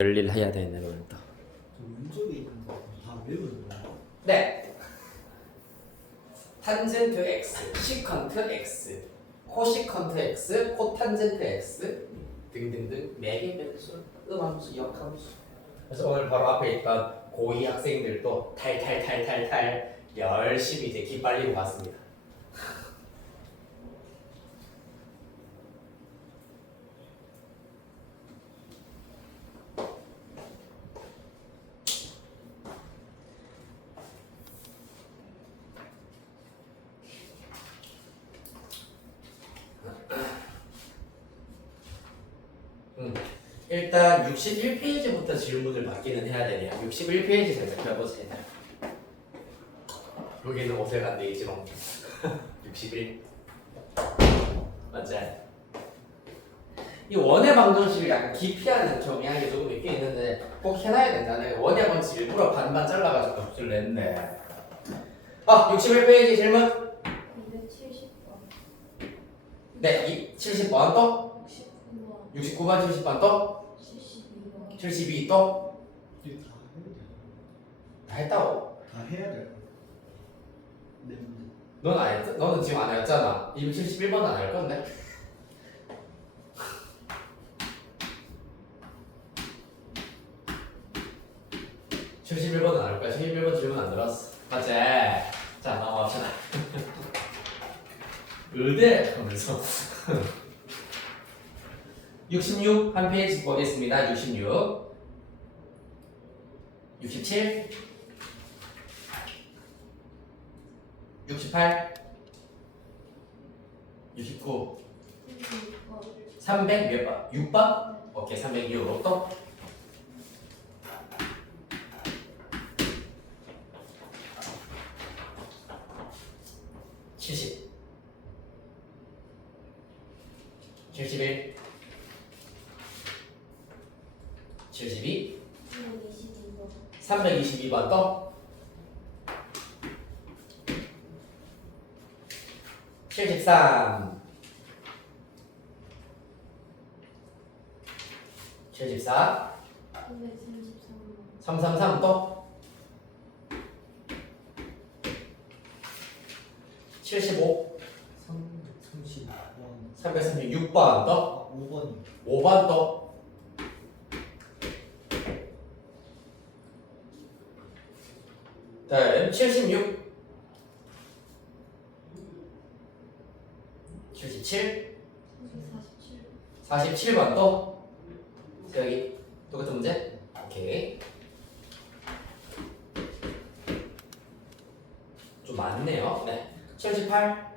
열일 해야 되는 오늘도. 왼쪽에 있는 거 다 외우는 거야? 네. 탄젠트 x, 시컨트 x, 코시컨트 x, 코탄젠트 x 등등등 매개 변수, 음함수, 역함수. 그래서 오늘 바로 앞에 있던 고2 학생들도 탈탈탈탈탈 열심히 이제 기빨리고 왔습니다. 일단 61페이지부터 질문을 받기는 해야 되네요. 61페이지 살짝 펴보세요. 여기는 오세간 데이지롱 61 맞지? 이 원의 방정식을 약간 기피하는 경향이 조금 있긴 있는데 꼭 해놔야 된다네. 원의 방정식 일부러 반반 잘라가지고 값을 냈네. 61페이지 질문. 270번. 네, 70번 또? 69번. 69번 70번 또? 72번. 72 또? 이거 다 해야 돼. 다 했다고? 다 해야 돼. 네 문제. 넌 안 했, 너는 지금 안 했잖아. 271번은 안 할 건데. (71번은) 안 할 거야. 71번 질문 안 들었어. 맞지? 자, 넘어갑시다. 의대 하면서 66 한 페이지 보겠습니다. 66 67 68 69 300 몇 번? 6번? 오케이 306 또? 70 71 72 322번 또? 73 74 333 또? 75 336번. 336번 또? 5번이. 5번 또? 다음 76 77 47번 또? 여기 똑같은 문제? 오케이 좀 많네요. 네 78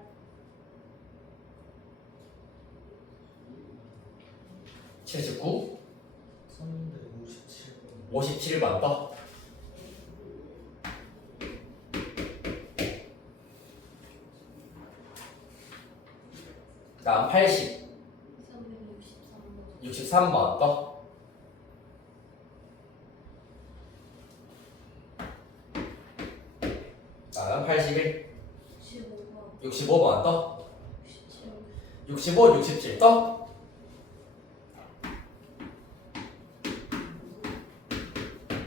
79 357번. 57번 또? 다음 80 63번 또? 다음 81 65번 또? 65 67 또?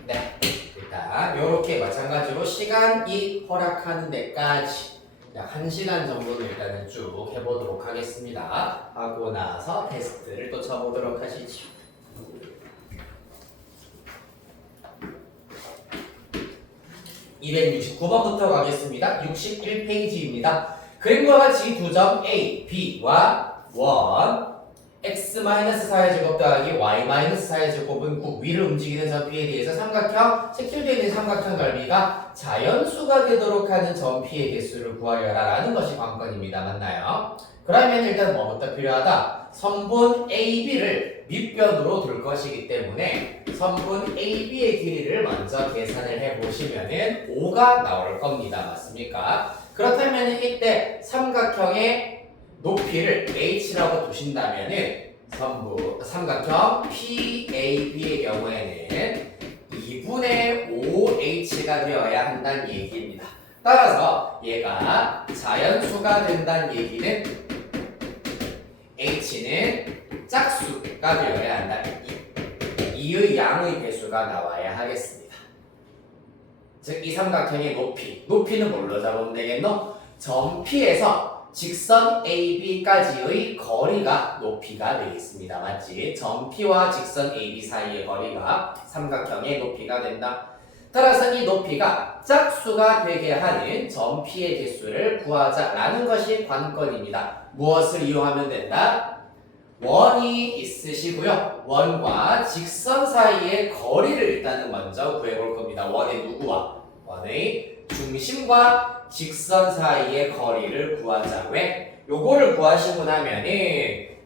네 일단 요렇게 마찬가지로 시간이 허락하는 데까지 약 1시간 정도는 일단은 쭉 해보도록 하겠습니다. 하고 나서 테스트를 또 쳐보도록 하시죠. (269번부터) 가겠습니다. 61페이지입니다. 그림과 같이 두 점 A, B와 원 x-4의 제곱 더하기 y-4의 제곱은 9 위를 움직이는 점 P에 대해서 삼각형 색칠되어 있는 삼각형 넓이가 자연수가 되도록 하는 점 P의 개수를 구하여라 라는 것이 관건입니다. 맞나요? 그러면 일단 뭐부터 필요하다? 선분 AB를 밑변으로 둘 것이기 때문에 선분 AB의 길이를 먼저 계산을 해보시면은 5가 나올 겁니다. 맞습니까? 그렇다면 이때 삼각형의 높이를 h라고 두신다면은 삼각형 PAB의 경우에는 2분의 5h가 되어야 한다는 얘기입니다. 따라서 얘가 자연수가 된다는 얘기는 h는 짝수가 되어야 한다. 이의 양의 배수가 나와야 하겠습니다. 즉 이 삼각형의 높이는 뭘로 잡으면 되겠노? 점 P에서 직선 AB까지의 거리가 높이가 되겠습니다. 맞지? 점 P와 직선 AB 사이의 거리가 삼각형의 높이가 된다. 따라서 이 높이가 짝수가 되게 하는 점 P의 개수를 구하자라는 것이 관건입니다. 무엇을 이용하면 된다? 원이 있으시고요. 원과 직선 사이의 거리를 일단은 먼저 구해볼 겁니다. 원의 누구와? 원의 중심과 직선 사이의 거리를 구하자. 왜? 요거를 구하시고 나면은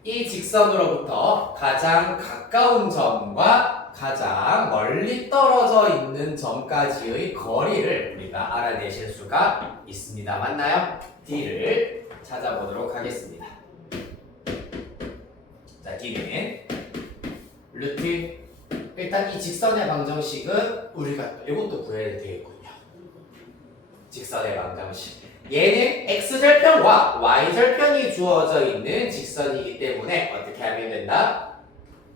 이 직선으로부터 가장 가까운 점과 가장 멀리 떨어져 있는 점까지의 거리를 우리가 알아내실 수가 있습니다. 맞나요? D를 찾아보도록 하겠습니다. 자, D는 루트 일단 이 직선의 방정식은 우리가 이것도 구해야 되겠군요. 직선의 방정식. 얘는 x절편과 y절편이 주어져 있는 직선이기 때문에 어떻게 하면 된다?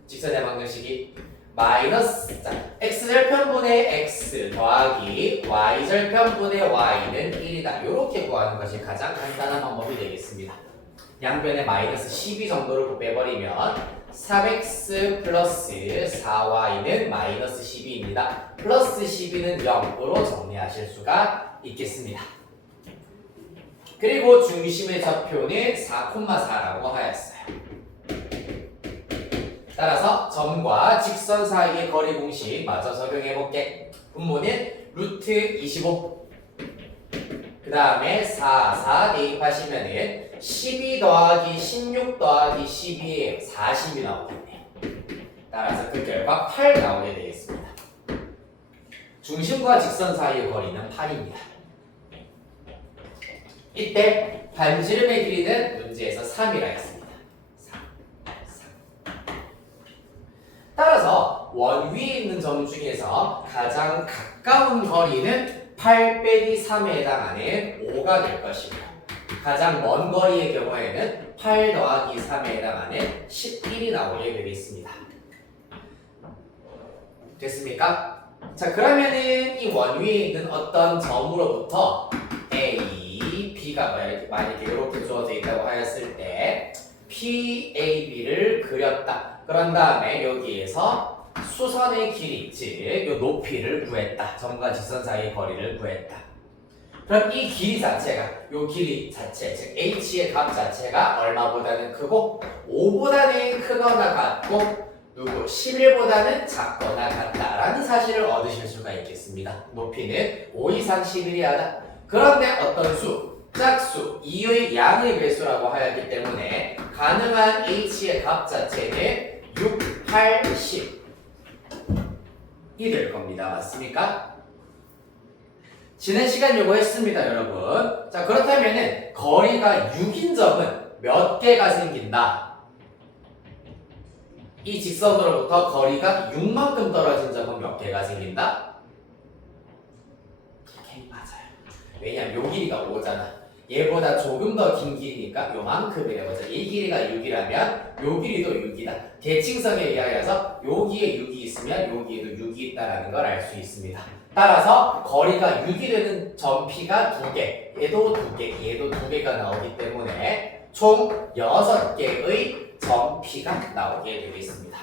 직선의 방정식이 마이너스, 자, x절편분의 x 더하기 y절편분의 y는 1이다. 이렇게 구하는 것이 가장 간단한 방법이 되겠습니다. 양변에 마이너스 12 정도를 곱해버리면 3x 플러스 4y는 마이너스 12입니다. 플러스 12는 0으로 정리하실 수가 있겠습니다. 그리고 중심의 좌표는 4,4라고 하였어요. 따라서 점과 직선 사이의 거리 공식 마저 적용해볼게. 분모는 루트 25 그 다음에 4 대입하시면은 12 더하기 16 더하기 12에 40이 나오겠네요. 따라서 그 결과 8 나오게 되겠습니다. 중심과 직선 사이의 거리는 8입니다. 이때 반지름의 길이는 문제에서 3이라 했습니다. 3. 따라서 원 위에 있는 점 중에서 가장 가까운 거리는 8 빼기 3에 해당하는 5가 될 것이고 가장 먼 거리의 경우에는 8 더하기 3에 해당하는 11이 나오게 되겠습니다. 됐습니까? 자, 그러면은 이 원 위에 있는 어떤 점으로부터 A, B가 만약에 이렇게 주어져 있다고 하였을 때 PAB를 그렸다. 그런 다음에 여기에서 수선의 길이, 즉 요 높이를 구했다. 점과 직선 사이의 거리를 구했다. 그럼 이 길이 자체가, 요 길이 자체, 즉 h의 값 자체가 얼마보다는 크고 5보다는 크거나 같고 누구 11보다는 작거나 같다라는 사실을 얻으실 수가 있겠습니다. 높이는 5 이상 11이 하다. 그런데 어떤 수, 짝수, 2의 양의 배수라고 하였기 때문에 가능한 h의 값 자체는 6, 8, 10이 될 겁니다. 맞습니까? 지난 시간 요거 했습니다, 여러분. 자, 그렇다면은 거리가 6인 점은 몇 개가 생긴다? 이 직선으로부터 거리가 6만큼 떨어진 점은 몇 개가 생긴다? 2개 맞아요. 왜냐면 요 길이가 5잖아. 얘보다 조금 더 긴 길이니까 요만큼이래 보자. 이 길이가 6이라면 요 길이도 6이다. 대칭성에 의하여서 여기에 6이 있으면 여기에도 6이 있다는 걸 알 수 있습니다. 따라서 거리가 6이 되는 점 P가 2개, 얘도 2개, 얘도 2개가 나오기 때문에 총 6개의 점 P가 나오게 되겠습니다.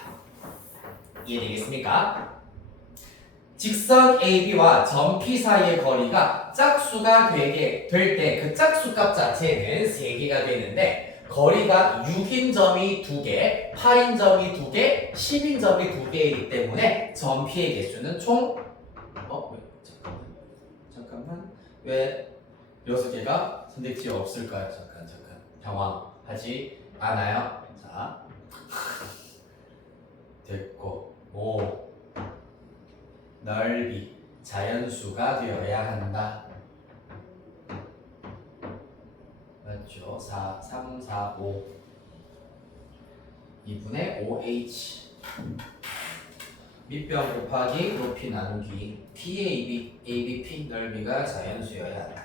이해되겠습니까? 직선 AB와 점 P 사이의 거리가 짝수가 되게 될 때 그 짝수 값 자체는 3개가 되는데 거리가 6인 점이 2개, 8인 점이 2개, 10인 점이 2개이기 때문에 점 P의 개수는 총 잠깐만 왜 6개가 선택지에 없을까요? 잠깐 당황하지 않아요. 자 됐고 5 넓이 자연수가 되어야 한다. 맞죠? 4, 3, 4, 5 2분의 5H 밑변 곱하기 높이 나누기 PAB, ABP 넓이가 자연수여야 한다.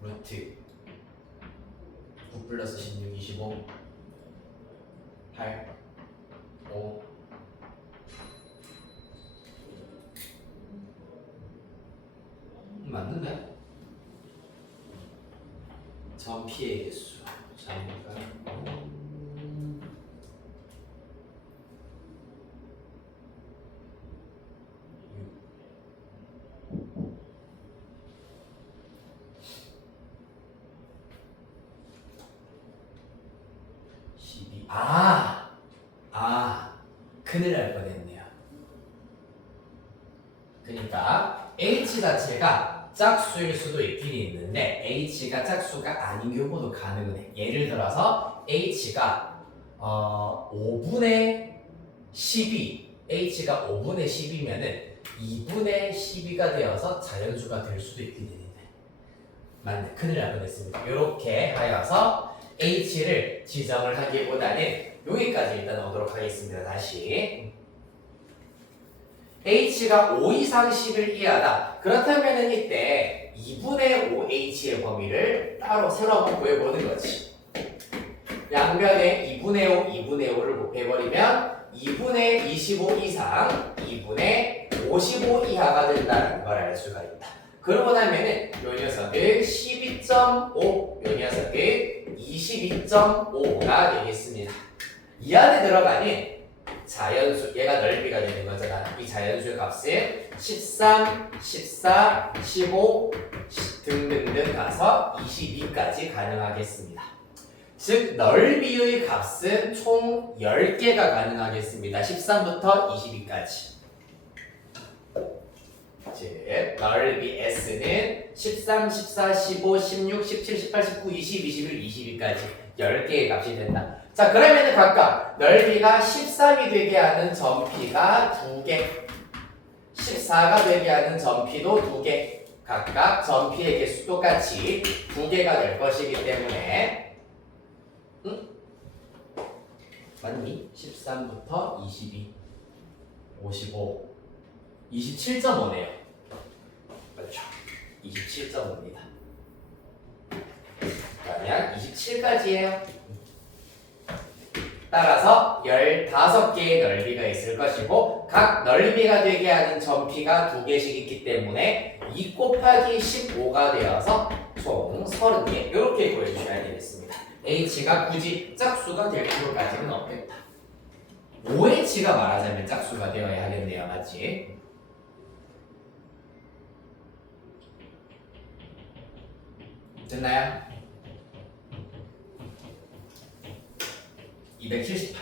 루트 9 플러스 16, 25 8 5 맞는데? 전피의 개수 잠깐 12. 큰일 날 뻔했네요. 그러니까 H 자체가 짝수일 수도 있긴 있는데 H가 짝수가 아닌 경우도 가능은 해. 예를 들어서 H가 5분의 12 H가 5분의 10이면은 2분의 12가 되어서 자연수가 될 수도 있긴 있는데 맞네. 큰일 날 뻔했습니다. 이렇게 하여서 H를 지정을 하기보다는 여기까지 일단 오도록 하겠습니다. 다시 H가 5 이상 10을 이하다. 그렇다면 이때 2분의 5H의 범위를 따로 새로 한번 구해보는 거지. 양변에 2분의 5, 2분의 5를 곱해버리면 2분의 25 이상, 2분의 55 이하가 된다는 걸 알 수가 있다. 그러고 나면은 요 녀석을 12.5, 요 녀석을 22.5가 되겠습니다. 이 안에 들어가는 자연수, 얘가 넓이가 되는 거잖아. 이 자연수의 값은 13, 14, 15 등등등 가서 22까지 가능하겠습니다. 즉 넓이의 값은 총 10개가 가능하겠습니다. 13부터 22까지. 즉 넓이 S는 13, 14, 15, 16, 17, 18, 19, 20, 21, 22까지 10개의 값이 된다. 자 그러면은 각각 넓이가 13이 되게 하는 점피가 2개, 14가 되게 하는 점피도 2개, 각각 점피의 개수 똑같이 2개가 될 것이기 때문에 맞니? 13부터 22, 55, 27.5네요. 그렇죠. 27.5입니다. 그러면 27까지예요. 따라서 15개의 넓이가 있을 것이고 각 넓이가 되게 하는 점피가 2개씩 있기 때문에 2 곱하기 15가 되어서 총 30개 이렇게 구해주셔야 되겠습니다. H가 굳이 짝수가 될 필요까지는 없겠다. 5H가 말하자면 짝수가 되어야 하겠네요. 맞지? 됐나요? 278.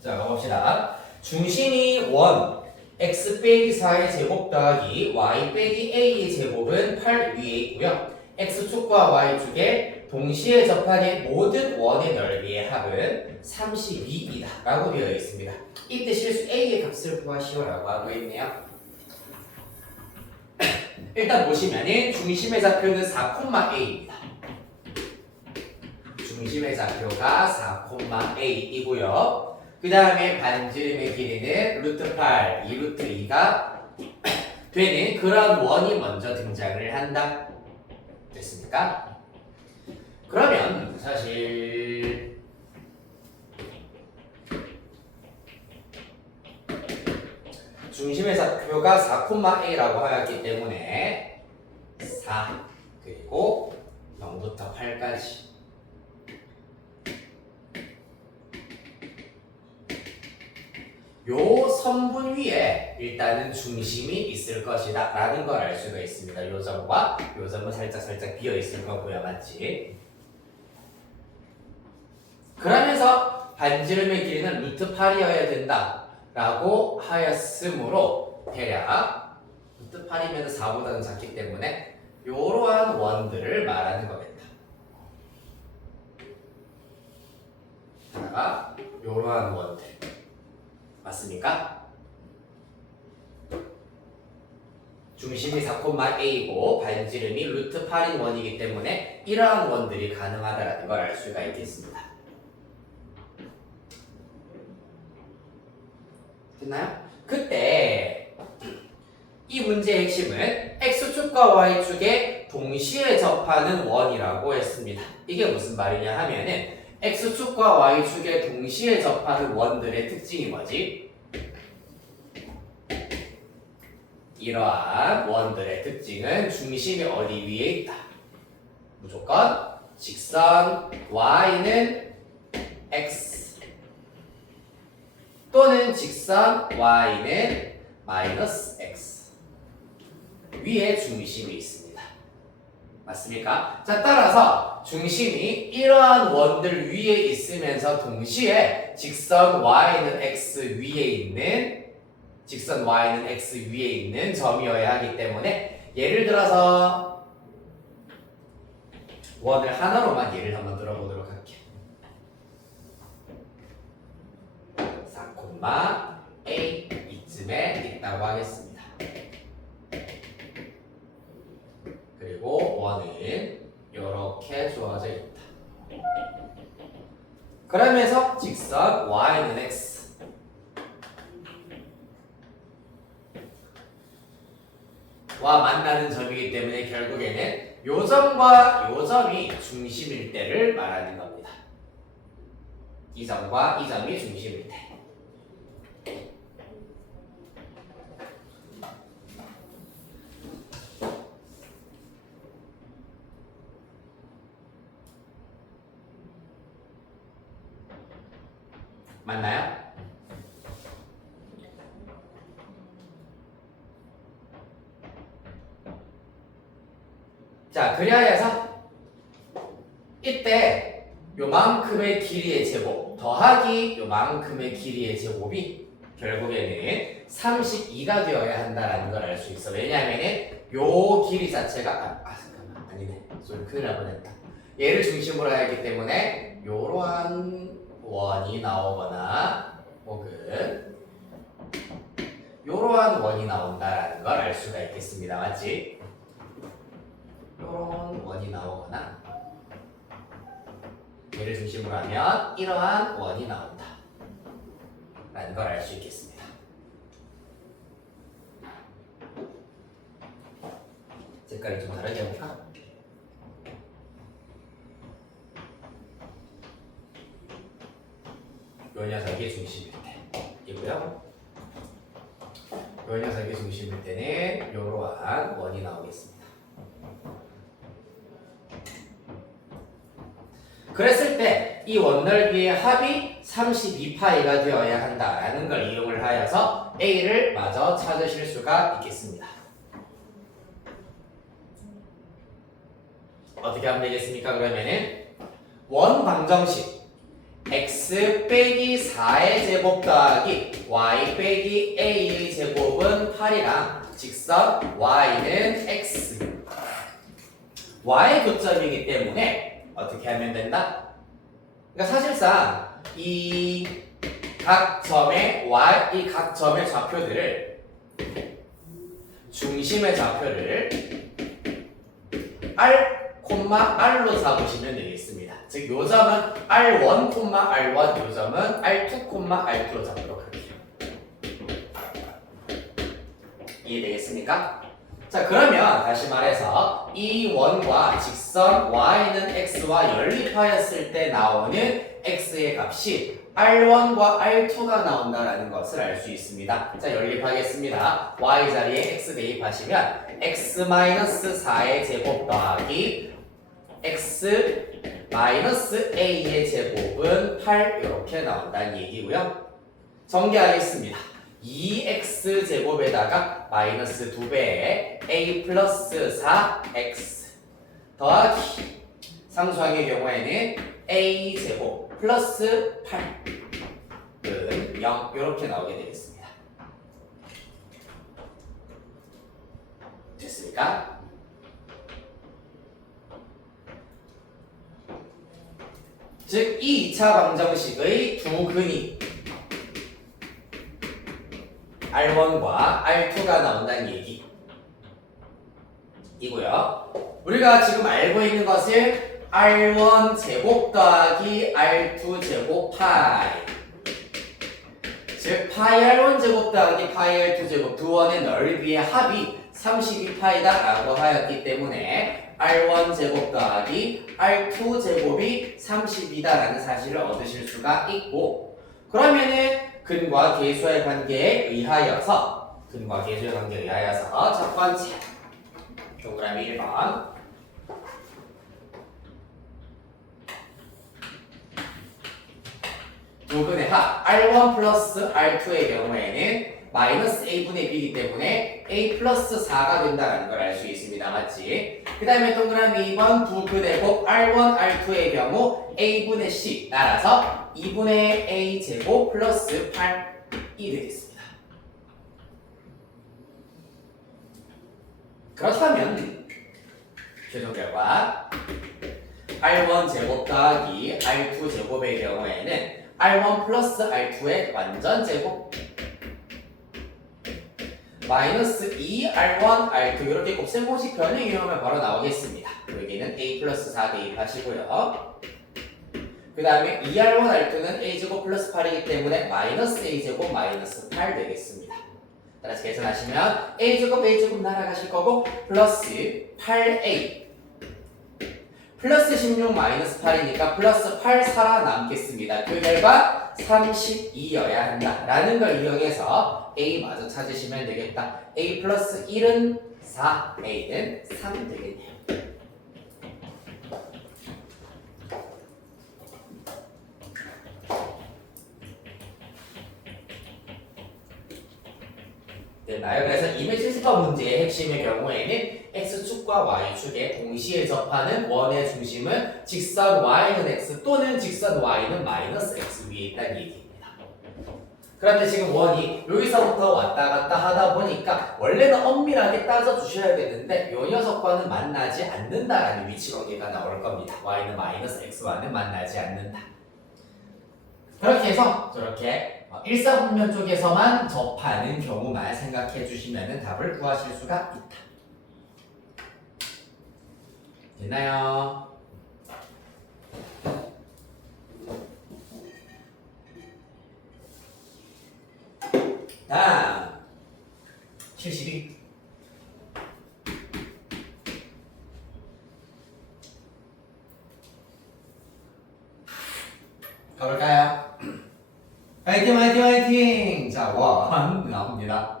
자, 가봅시다. 중심이 1, x 빼기 4의 제곱 더하기 y 빼기 a의 제곱은 8 위에 있고요. x축과 y축에 동시에 접하는 모든 원의 넓이의 합은 32이다 라고 되어 있습니다. 이때 실수 a의 값을 구하시오라고 하고 있네요. 일단 보시면은 중심의 좌표는 4,a입니다. 중심의 좌표가 4,a이고요. 그 다음에 반지름의 길이는 루트 8, 2 루트 2가 되는 그런 원이 먼저 등장을 한다. 됐습니까? 그러면 사실 중심의 좌표가 4,a라고 하였기 때문에 4 그리고 0부터 8까지 요 선분 위에 일단은 중심이 있을 것이다 라는 걸 알 수가 있습니다. 요 점과 요 점은 살짝 비어 있을 거고요. 맞지? 그러면서 반지름의 길이는 루트 8이어야 된다 라고 하였으므로 대략 루트 8이면 4보다는 작기 때문에 요러한 원들을 말하는 거겠다. 하나가 요러한 원들 맞습니까? 중심이 4,a이고 반지름이 루트 8인 원이기 때문에 이러한 원들이 가능하다는 걸 알 수가 있겠습니다. 됐나요? 그때 이 문제의 핵심은 x축과 y축에 동시에 접하는 원이라고 했습니다. 이게 무슨 말이냐 하면은 x축과 y축에 동시에 접하는 원들의 특징이 뭐지? 이러한 원들의 특징은 중심이 어디 위에 있다. 무조건 직선 y는 x 또는 직선 y는 마이너스 x 위에 중심이 있습니다. 맞습니까? 자, 따라서 중심이 이러한 원들 위에 있으면서 동시에 직선 y는 x 위에 있는 점이어야 하기 때문에 예를 들어서 원을 하나로만 예를 한번 들어보도록 할게요. 4,A 이쯤에 있다고 하겠습니다. 그리고 원은 이렇게 주어져 있다. 그러면서 직선 y는 x 와 만나는 점이기 때문에 결국에는 요 점과 요 점이 중심일 때를 말하는 겁니다. 이 점과 이 점이 중심일 때. 맞나요? 자, 그리하여서 이때 요만큼의 길이의 제곱 더하기 요만큼의 길이의 제곱이 결국에는 32가 되어야 한다라는 걸 알 수 있어. 왜냐하면은 요 길이 자체가 잠깐만 아니네. 소리 큰일 날 뻔했다. 얘를 중심으로 하기 때문에 요러한 원이 나오거나 혹은 요러한 원이 나온다라는 걸 알 수가 있겠습니다. 맞지? 이런 원이 나오거나 얘를 중심으로 하면 이러한 원이 나온다 라는 걸 알 수 있겠습니다. 색깔을 좀 다르게 해볼까? 요 녀석이 중심일 때 이고요. 요 녀석이 중심일 때는 이러한 원이 나오겠습니다. 그랬을 때 이 원넓이의 합이 32파이가 되어야 한다라는 걸 이용을 하여서 A를 마저 찾으실 수가 있겠습니다. 어떻게 하면 되겠습니까? 그러면은 원 방정식 x 빼기 4의 제곱 더하기 y 빼기 a의 제곱은 8이랑 직선 y는 x y 교점이기 때문에 어떻게 하면 된다? 그러니까 사실상 이 각 점의 좌표들을 중심의 좌표를 r, r로 잡으시면 되겠습니다. 즉 요점은 r1, r1, 요점은 r2, r2로 잡도록 할게요. 이해되겠습니까? 자, 그러면 다시 말해서 이 원과 직선 y는 x와 연립하였을 때 나오는 x의 값이 r1과 r2가 나온다라는 것을 알 수 있습니다. 자, 연립하겠습니다. y 자리에 x 대입하시면 x-4의 제곱 더하기 x-a의 제곱은 8 이렇게 나온다는 얘기고요. 전개하겠습니다. 2x 제곱에다가 마이너스 2배의 a 플러스 4x 더하기 상수항의 경우에는 a 제곱 플러스 8은 0 이렇게 나오게 되겠습니다. 됐습니까? 즉 이 2차 방정식의 두 근이 R1과 R2가 나온다는 얘기 이고요. 우리가 지금 알고 있는 것은 R1 제곱 더하기 R2 제곱 파이 즉 파이 R1 제곱 더하기 파이 R2 제곱 두 원의 넓이의 합이 32파이다 라고 하였기 때문에 R1 제곱 더하기 R2 제곱이 30이다 라는 사실을 얻으실 수가 있고, 그러면은 근과 계수의 관계에 의하여서 첫 번째 동그라미 1번 두근의 합 R1 플러스 R2의 경우에는 마이너스 A분의 B이기 때문에 A 플러스 4가 된다는 걸 알 수 있습니다. 맞지? 그 다음에 동그라미 2번 두근의 곱 R1, R2의 경우 A분의 C 따라서 2분의 A 제곱 플러스 8이 되겠습니다. 그렇다면 최종 결과 R1 제곱 더하기 R2 제곱의 경우에는 R1 플러스 R2의 완전 제곱 마이너스 2R1, R2 이렇게 곱셈공식 변형 이용하면 바로 나오겠습니다. 여기는 A 플러스 4 대입하시고요. 그 다음에 2R1, R2는 A제곱 플러스 8이기 때문에 마이너스 A제곱 마이너스 8 되겠습니다. 따라서 계산하시면 A제곱 날아가실 거고 플러스 8A 플러스 16 마이너스 8이니까 플러스 8 살아남겠습니다. 그 결과 32여야 한다 라는 걸 이용해서 A마저 찾으시면 되겠다. A 플러스 1은 4, A는 3 되겠네요. 됐나요? 그래서 이미지스법 문제의 핵심의 경우에는 X축과 Y축에 동시에 접하는 원의 중심은 직선 Y는 X 또는 직선 Y는 마이너스 X 위에 있다는 얘기입니다. 그런데 지금 원이 여기서부터 왔다 갔다 하다 보니까 원래는 엄밀하게 따져주셔야 되는데 이 녀석과는 만나지 않는다라는 위치관계가 나올 겁니다. Y는 마이너스 X와는 만나지 않는다. 그렇게 해서 저렇게 일사분면 쪽에서만 접하는 경우만 생각해 주시면 답을 구하실 수가 있다. 됐나요? 다음 72 가볼까요? 화이팅! 자, 원 나옵니다.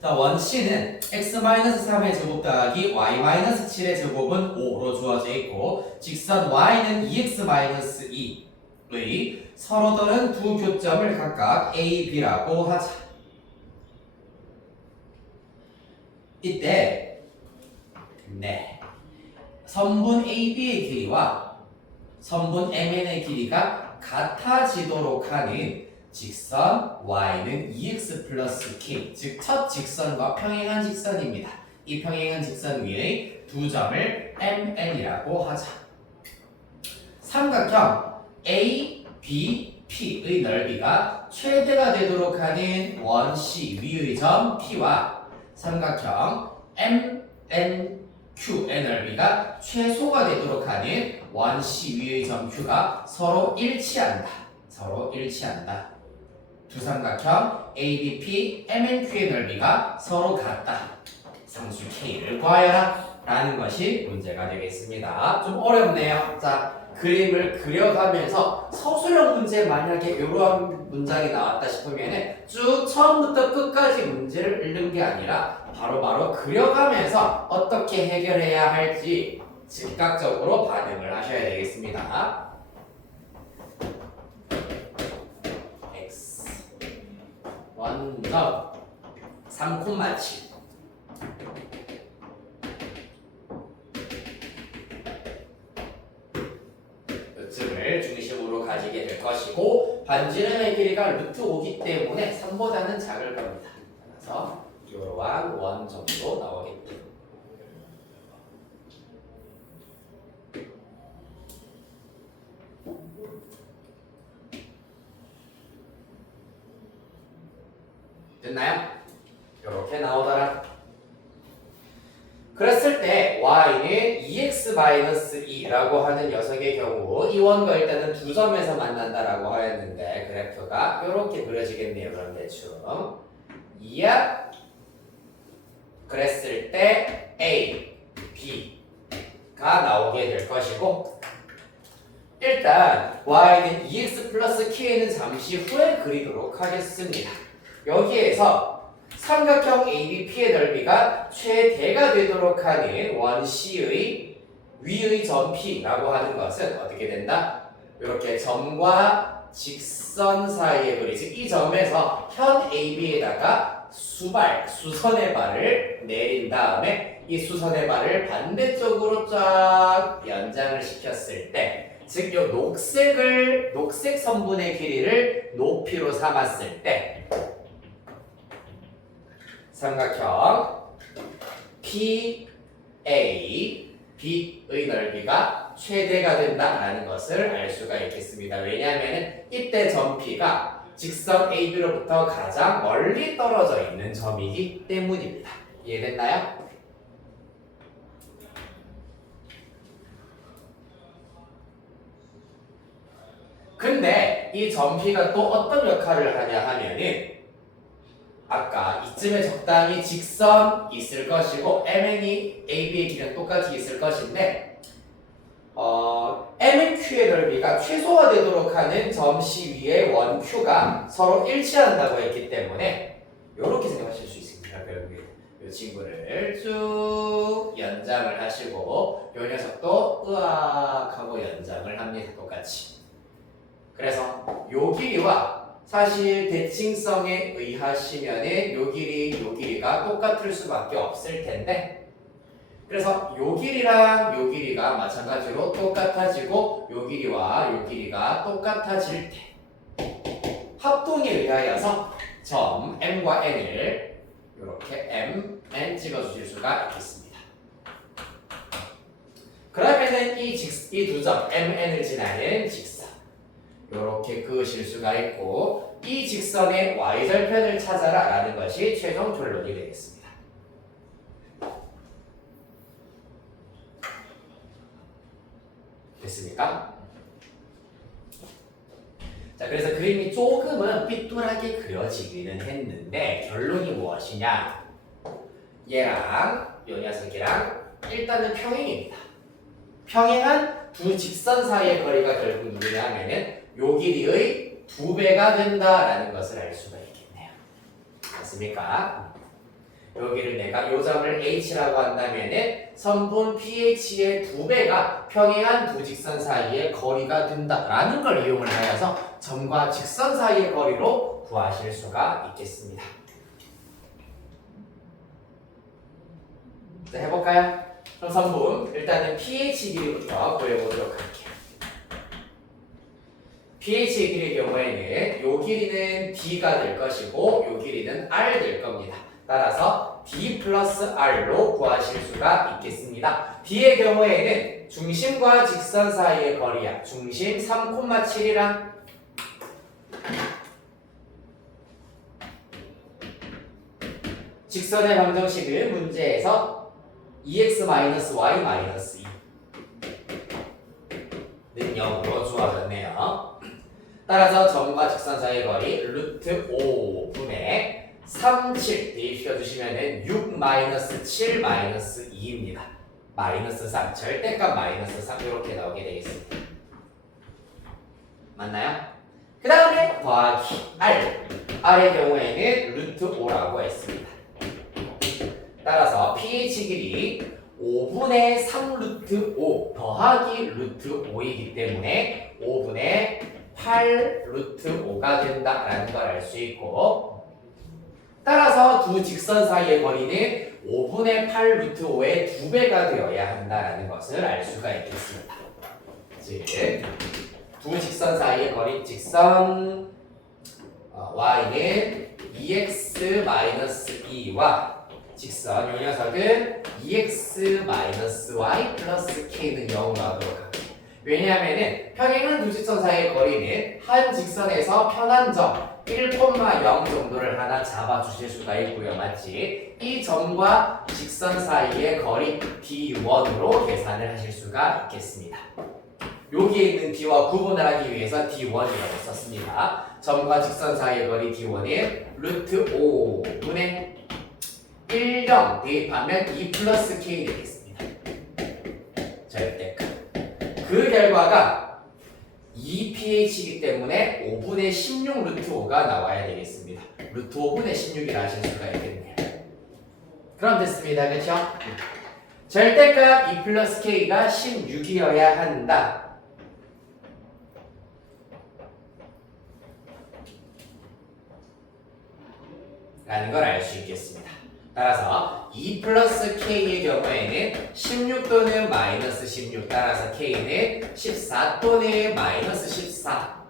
자, 원C는 x-3의 제곱 더하기 y-7의 제곱은 5로 주어져 있고 직선 y는 2x-2의 서로 다른 두 교점을 각각 A, B라고 하자. 이때 선분 AB의 길이와 선분 MN의 길이가 같아지도록 하는 직선 y는 2x 플러스 k, 즉 첫 직선과 평행한 직선입니다. 이 평행한 직선 위의 두 점을 MN이라고 하자. 삼각형 A, B, P의 넓이가 최대가 되도록 하는 원 C 위의 점 P와 삼각형 M, N, Q의 넓이가 최소가 되도록 하는 원 C 위의 점 Q가 서로 일치한다. 두 삼각형 ABP, MNQ의 넓이가 서로 같다. 상수 K를 구하여라 라는 것이 문제가 되겠습니다. 좀 어렵네요. 자, 그림을 그려가면서 서술형 문제 만약에 이런 문장이 나왔다 싶으면 쭉 처음부터 끝까지 문제를 읽는 게 아니라 바로바로 그려가면서 어떻게 해결해야 할지 즉각적으로 반응을 하셔야 되겠습니다. X 원점 3,7 요쯤을 중심으로 가지게 될 것이고 반지름의 길이가 루트 5기 때문에 3보다는 작을 겁니다. 그래서 이러한 원 정도 나오겠다. 됐나요? 이렇게 나오더라. 그랬을 때 y는 2x-2라고 하는 녀석의 경우 이 원과 일단은 두 점에서 만난다라고 하였는데 그래프가 이렇게 그려지겠네요. 그럼 대충 2야 그랬을 때 a, b가 나오게 될 것이고 일단 y는 2x 플러스 k는 잠시 후에 그리도록 하겠습니다. 여기에서 삼각형 ABP의 넓이가 최대가 되도록 하는 원C의 위의 점 P라고 하는 것은 어떻게 된다? 이렇게 점과 직선 사이의 거리, 즉 이 점에서 현 AB에다가 수선의 발을 내린 다음에 이 수선의 발을 반대쪽으로 쫙 연장을 시켰을 때, 즉 이 녹색 선분의 길이를 높이로 삼았을 때 삼각형 PAB의 넓이가 최대가 된다라는 것을 알 수가 있겠습니다. 왜냐하면 이때 점 P가 직선 AB로부터 가장 멀리 떨어져 있는 점이기 때문입니다. 이해됐나요? 근데 이 점 P가 또 어떤 역할을 하냐 하면은 아까 이쯤에 적당히 직선 있을 것이고 MN이 AB의 길이는 똑같이 있을 것인데 MNQ의 넓이가 최소화되도록 하는 점 C 위의 원 Q가 서로 일치한다고 했기 때문에 이렇게 생각하실 수 있습니다. 결국에 이 친구를 쭉 연장을 하시고 이 녀석도 으악 하고 연장을 합니다. 똑같이. 그래서 요 길이와 사실 대칭성에 의하시면은 요 길이가 똑같을 수밖에 없을 텐데 그래서 요 길이랑 요 길이가 마찬가지로 똑같아지고 요 길이와 요 길이가 똑같아질 때 합동에 의하여서 점 M과 N을 이렇게 M, N 찍어주실 수가 있겠습니다. 그러면은 이 두 점 M, N을 지나는 직선 이렇게 그으실 수가 있고 이 직선의 y절편을 찾아라 라는 것이 최종 결론이 되겠습니다. 됐습니까? 자, 그래서 그림이 조금은 삐뚤하게 그려지기는 했는데 결론이 무엇이냐? 얘랑 요 녀석이랑 일단은 평행입니다. 평행한 두 직선 사이의 거리가 결국 누구냐 하면은 요 길이의 2배가 된다라는 것을 알 수가 있겠네요. 맞습니까? 여기를 내가 요 점을 H라고 한다면은 선분 PH의 2배가 평행한 두 직선 사이의 거리가 된다라는 걸 이용을 하여서 점과 직선 사이의 거리로 구하실 수가 있겠습니다. 자, 해볼까요? 그럼 선분 일단은 pH 길이부터 구해보도록 할게요. pH 길이의 경우에는 요 길이는 D가 될 것이고 요 길이는 R 될 겁니다. 따라서 D 플러스 R로 구하실 수가 있겠습니다. D의 경우에는 중심과 직선 사이의 거리야. 중심 3,7이랑 직선의 방정식을 문제에서 2x-y-2는 0으로 주어졌네요. 따라서 점과 직선 사이의 거리 루트 5분의 37 대입시켜주시면 6-7-2입니다. -3 절대값 -3 이렇게 나오게 되겠습니다. 맞나요? 그 다음에 더하기 R의 경우에는 루트 5라고 했습니다. 따라서 pH 길이 5분의 3 루트 5 더하기 루트 5이기 때문에 5분의 8 루트 5가 된다라는 걸 알 수 있고 따라서 두 직선 사이의 거리는 5분의 8 루트 5의 2배가 되어야 한다라는 것을 알 수가 있겠습니다. 즉, 두 직선 사이의 거리 직선 y는 2x-2와 직선 이 녀석은 2x-y 플러스 k는 0으로 하도록 합니다. 왜냐하면은 평행한 두 직선 사이의 거리는 한 직선에서 편한 점 1,0 정도를 하나 잡아주실 수가 있고요. 맞지? 이 점과 직선 사이의 거리 D1으로 계산을 하실 수가 있겠습니다. 여기에 있는 D와 구분을 하기 위해서 D1이라고 썼습니다. 점과 직선 사이의 거리 D1은 루트 5분의 1,0 대입하면 2 플러스 K 되겠습니다. 절대값. 그 결과가 2pH이기 때문에 5분의 16 루트 5가 나와야 되겠습니다. 루트 5분의 16이라 하실 수가 있겠네요. 그럼 됐습니다. 그렇죠? 절대값 2 플러스 K가 16이어야 한다. 라는 걸 알 수 있겠습니다. 따라서 2 플러스 K의 경우에는 16 또는 마이너스 16 따라서 K는 14 또는 마이너스 14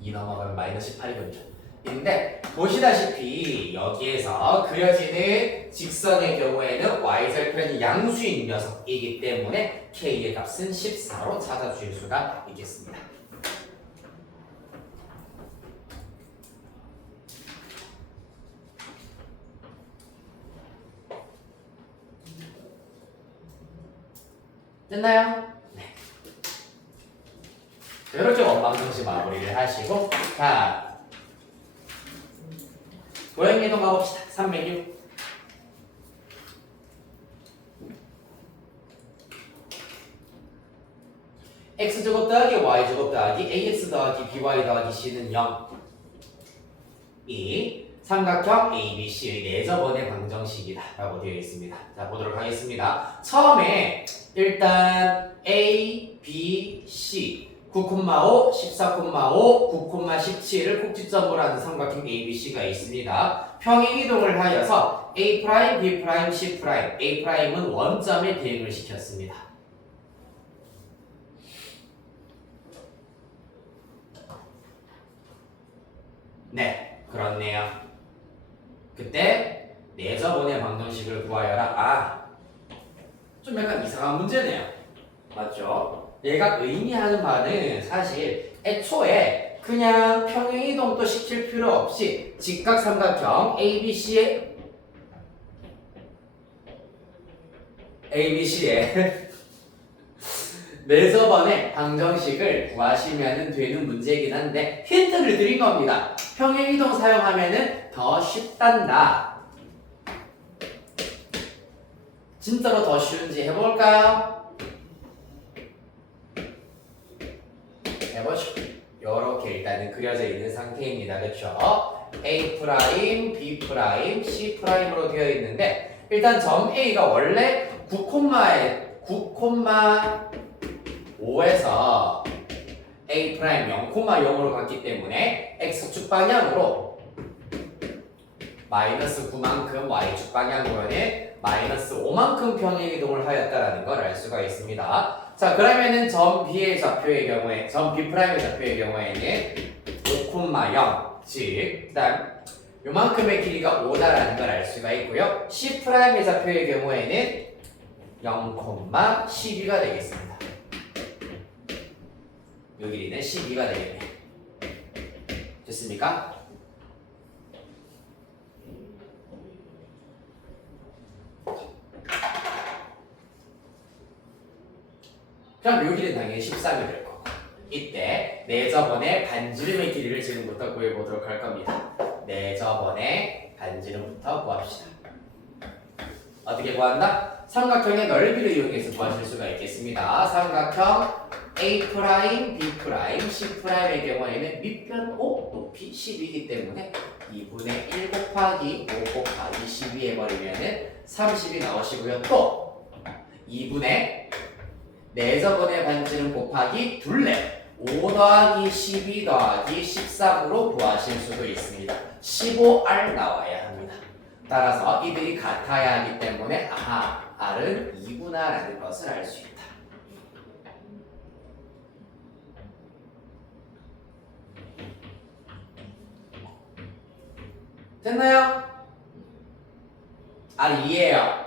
2 넘어가면 마이너스 18이거든요. 인데 보시다시피 여기에서 그려지는 직선의 경우에는 y절편이 양수인 녀석이기 때문에 K의 값은 14로 찾아주실 수가 있겠습니다. 됐나요? 네. 이렇게 원방정식 마무리를 하시고 자 도형 이동 가봅시다. 306 x제곱 더하기 y제곱 더하기 ax 더하기 by 더하기 c는 0 이 삼각형 ABC의 내저번의 방정식이다 라고 되어 있습니다. 자 보도록 하겠습니다. 처음에 일단 A, B, C 9,5, 14,5, 9,17을 꼭지점으로 하는 삼각형 ABC가 있습니다. 평행이동을 하여서 A', B', C', A'은 원점에 대응을 시켰습니다. 네, 그렇네요. 그때 내저번의 방정식을 구하여라. 좀 약간 이상한 문제네요. 맞죠? 얘가 의미하는 바는 사실 애초에 그냥 평행이동도 시킬 필요 없이 직각삼각형 ABC의 내저번의 방정식을 구하시면 되는 문제이긴 한데 힌트를 드린 겁니다. 평행이동 사용하면 더 쉽단다. 진짜로 더 쉬운지 해볼까요? 해보시죠. 이렇게 일단은 그려져 있는 상태입니다. 그렇죠? A', B', C'으로 되어 있는데 일단 점 A가 원래 9,5에서 A' 0,0으로 갔기 때문에 X축 방향으로 마이너스 9만큼 Y축 방향으로는 마이너스 5만큼 평행이동을 하였다라는 걸 알 수가 있습니다. 자 그러면은 점 B의 좌표의 경우에 점 B' 좌표의 경우에는 5,0 즉 그다음 요만큼의 길이가 5다라는 걸 알 수가 있고요. C'의 좌표의 경우에는 0,12가 되겠습니다. 요 길이는 12가 되겠네요. 됐습니까? 그럼 요 길이는 당연히 13이 될 거고 이때 내저번의 반지름의 길이를 지금부터 구해보도록 할 겁니다. 내저번의 반지름부터 구합시다. 어떻게 구한다? 삼각형의 넓이를 이용해서 구하실 수가 있겠습니다. 삼각형 A', B', C'의 경우에는 밑변 5, 높이 10이기 때문에 2분의 1 곱하기 5 곱하기 12 해버리면 30이 나오시고요. 또 2분의 내저번의 반지름 곱하기 둘레 5 더하기 12 더하기 13으로 구하실 수도 있습니다. 15R 나와야 합니다. 따라서 이들이 같아야 하기 때문에 R은 2구나 라는 것을 알 수 있다. 됐나요? R 2예요.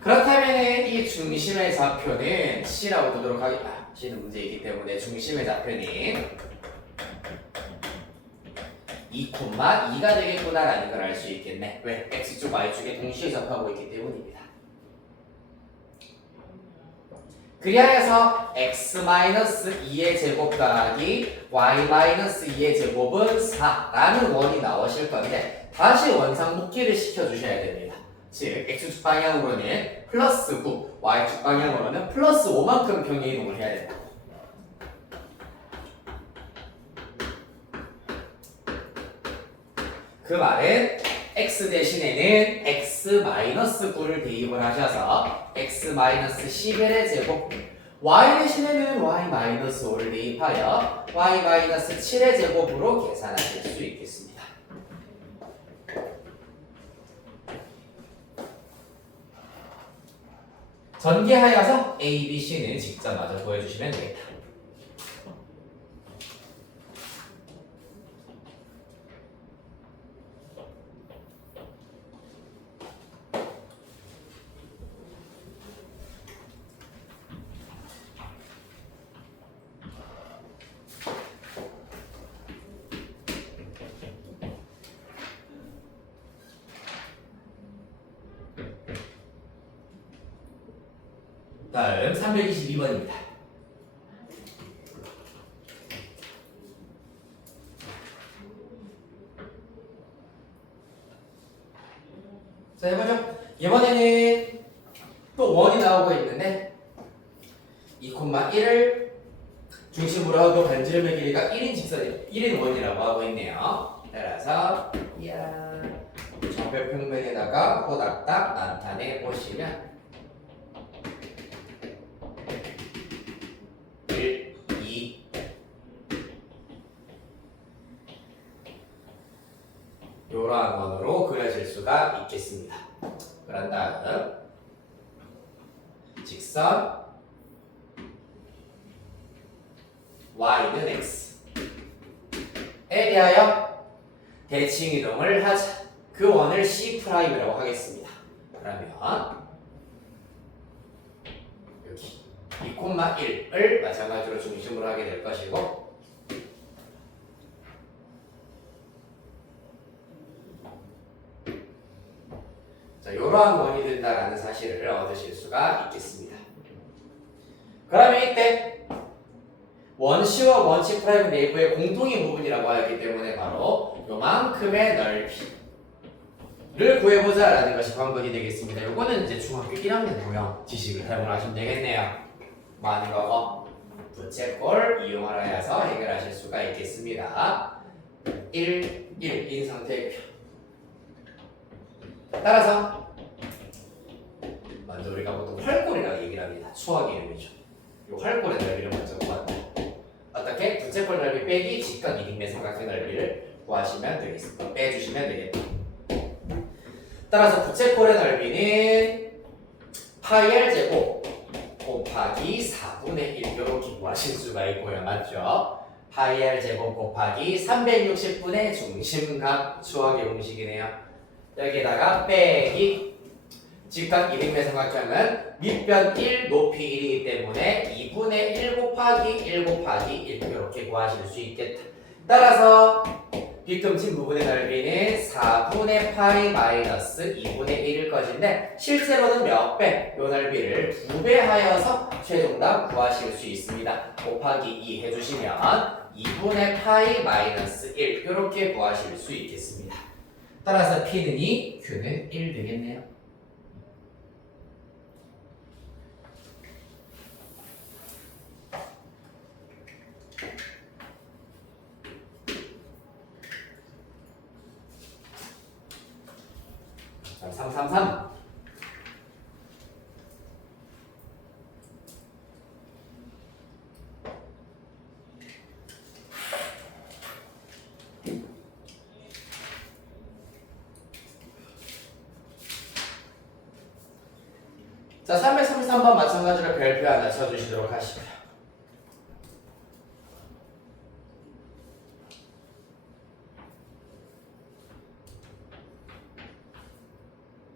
그렇다면 이 중심의 좌표는 C라고 두도록 하겠다. C는 문제이기 때문에 중심의 좌표는 2,2가 되겠구나라는 걸 알 수 있겠네. 왜? X축, Y축에 동시에 접하고 있기 때문입니다. 그리하여서 x-2의 제곱 더하기 y-2의 제곱은 4라는 원이 나오실 건데 다시 원상복귀를 시켜주셔야 됩니다. 즉 x축 방향으로는 플러스 9, y축 방향으로는 플러스 5만큼 평행이동을 해야 된다. 그 말은 x 대신에는 x-9를 대입을 하셔서 x-11의 제곱 y 대신에는 y-5를 대입하여 y-7의 제곱으로 계산하실 수 있겠습니다. 전개하여서 a, b, c는 직접 마저 구해주시면 되겠다. 다음 322번입니다. 자, 해보죠. 이번에는 또 원이 나오고 있는데 2,1을 중심으로 하고 반지름의 길이가 1인 직선이 1인 원이라고 하고 있네요. 따라서 정배 평면에다가 호닥닥 나타내 보시면 1, 2 이러한 원으로 그려질 수가 있겠습니다. 그런 다음 직선 y는 x 에 대하여 대칭 이동을 하자. 그 원을 C'이라고 하겠습니다. 그러면 여기 2,1을 마찬가지로 중심으로 하게 될 것이고 자, 이러한 원이 된다라는 사실을 얻으실 수가 있겠습니다. 그러면 이때 원C와 원C 프라임 내부의 공통인 부분이라고 하기 때문에 바로 요만큼의 넓이를 구해보자라는 것이 관건이 되겠습니다. 요거는 이제 중학교 1학년 도형 지식을 사용하시면 되겠네요. 많은 거고 부채꼴 이용하여서 해결하실 수가 있겠습니다. 1인 상태고요. 따라서 먼저 우리가 보통 활골이라고 얘기를 합니다. 수학 이름이죠. 이 활골의 넓이를 먼저 구한다. 어떻게? 부채꼴 넓이 빼기 직각 이등변 삼각형 넓이를 구하시면 되겠습니다. 빼주시면 되겠다. 따라서 부채꼴의 넓이는 파이 r 제곱 곱하기 4분의 1 이렇게 구하실 수가 있고요. 맞죠? 파이 r 제곱 곱하기 360분의 중심각 수학의 공식이네요. 여기에다가 빼기 직각 이등변 삼각형은 밑변 1, 높이 1이기 때문에 2분의 1 곱하기 1 곱하기 1 이렇게 구하실 수 있겠다. 따라서 뒤꿈치 부분의 넓이는 4분의 파이 마이너스 2분의 1일 것인데 실제로는 몇 배? 요 넓이를 2배 하여서 최종답 구하실 수 있습니다. 곱하기 2 해주시면 2분의 파이 마이너스 1 이렇게 구하실 수 있겠습니다. 따라서 P는 2, Q는 1 되겠네요. 자, 333 자, 333번 마찬가지로 별표 하나 쳐주시도록 하시고요.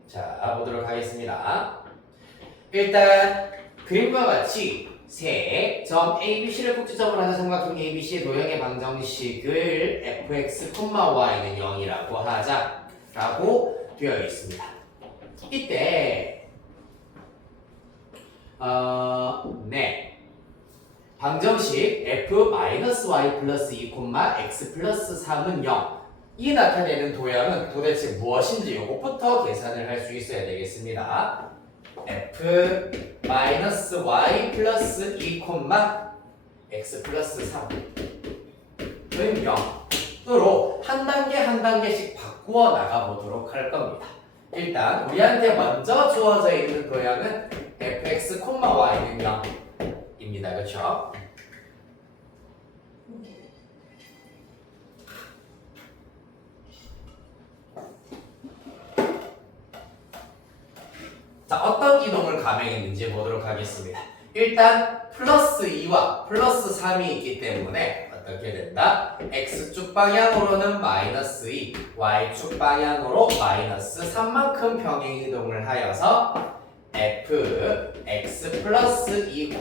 자, 보도록 하겠습니다. 일단 그림과 같이 세 점 ABC를 꼭지점으로 하는 삼각형 ABC의 도형의 방정식을 fx, y는 0이라고 하자라고 되어 있습니다. 이때 네 방정식 f-y 플러스 2, x 플러스 3은 0 이 나타내는 도형은 도대체 무엇인지 요것부터 계산을 할 수 있어야 되겠습니다. f-y 플러스 2, x 플러스 3은 0으로 한 단계 한 단계씩 바꾸어 나가보도록 할 겁니다. 일단 우리한테 먼저 주어져 있는 도형은 fx, y는 0입니다. 그렇죠? 자, 어떤 이동을 감행했는지 보도록 하겠습니다. 일단 플러스 2와 플러스 3이 있기 때문에 어떻게 된다? x축 방향으로는 마이너스 2, y축 방향으로 마이너스 3만큼 평행 이동을 하여서 f(x 플러스 2,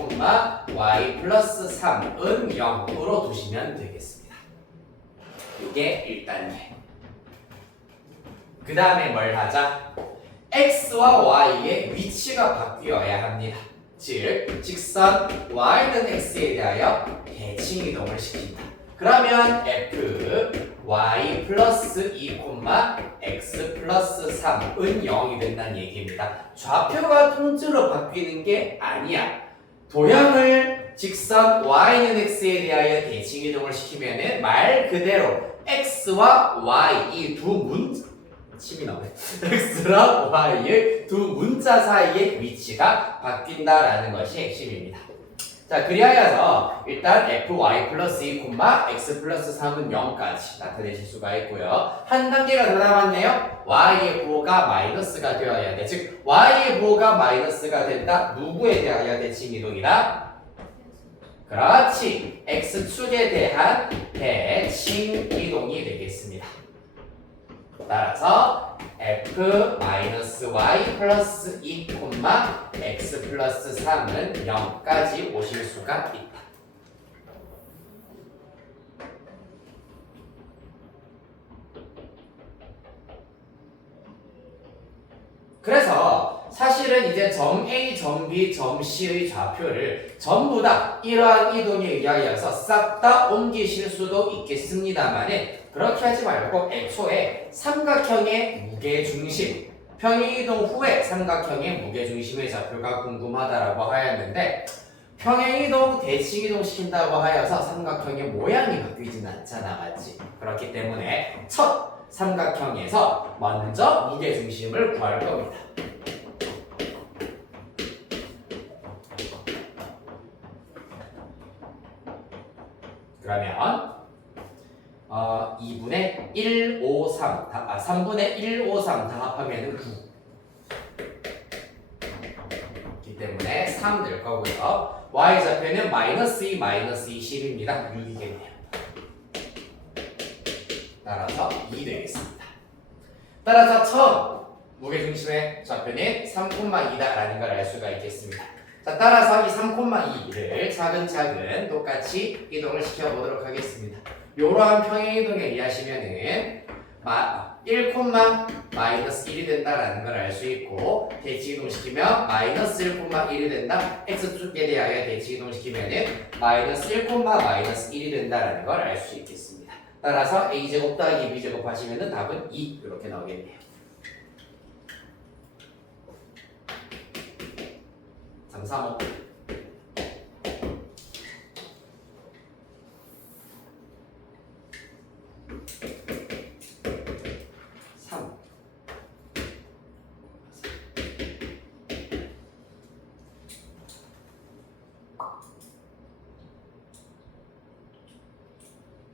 y 플러스 3은 0으로 두시면 되겠습니다. 이게 1단계. 그 다음에 뭘 하자? x와 y의 위치가 바뀌어야 합니다. 즉, 직선 y는 x에 대하여 대칭 이동을 시킨다. 그러면 f y 플러스 2, x 플러스 3은 0이 된다는 얘기입니다. 좌표가 통째로 바뀌는 게 아니야. 도형을 직선 y는 x에 대하여 대칭 이동을 시키면은 말 그대로 x와 y 이 두 문자 침이 나오네. x랑 y의 두 문자 사이의 위치가 바뀐다라는 것이 핵심입니다. 자, 그리하여서 일단 fy 플러스 2, x 플러스 3은 0까지 나타내실 수가 있고요. 한 단계가 더 남았네요. y의 부호가 마이너스가 되어야 돼. 즉, y의 부호가 마이너스가 된다. 누구에 대하여 대칭 이동이다? 그렇지. x축에 대한 대칭 이동이 되겠습니다. 따라서 f-y 플러스 2, x 플러스 3은 0까지 오실 수가 있다. 그래서 사실은 이제 점 A, 점 B, 점 C의 좌표를 전부 다 이러한 이동에 의하여서 싹 다 옮기실 수도 있겠습니다만은 그렇게 하지 말고 애초에 삼각형의 무게중심, 평행이동 후에 삼각형의 무게중심의 좌표가 궁금하다라고 하였는데 평행이동, 대칭이동 시킨다고 하여서 삼각형의 모양이 바뀌지는 않잖아, 맞지? 그렇기 때문에 첫 삼각형에서 먼저 무게중심을 구할 겁니다. 그러면 2분의 1, 5, 3, 3분의 1, 5, 3 다 합하면 9 이기 때문에 3 될 거고요. y좌표는 마이너스 2, 마이너스 20입니다. 6이겠네요. 따라서 2 되겠습니다. 따라서 처음 무게중심의 좌표는 3,2다라는 걸 알 수가 있겠습니다. 자, 따라서 이 3,2를 차근차근 똑같이 이동을 시켜보도록 하겠습니다. 요러한 평행이동에 의하시면은 1, 마이너스 1이 된다라는 걸 알 수 있고 대칭이동시키면 마이너스 1, 1이 된다. x축에 대하여 대칭이동시키면은 마이너스 1, 마이너스 1이 된다라는 걸 알 수 있겠습니다. 따라서 a제곱 더하기 b제곱 하시면은 답은 2 이렇게 나오겠네요. 3, 3, 5 3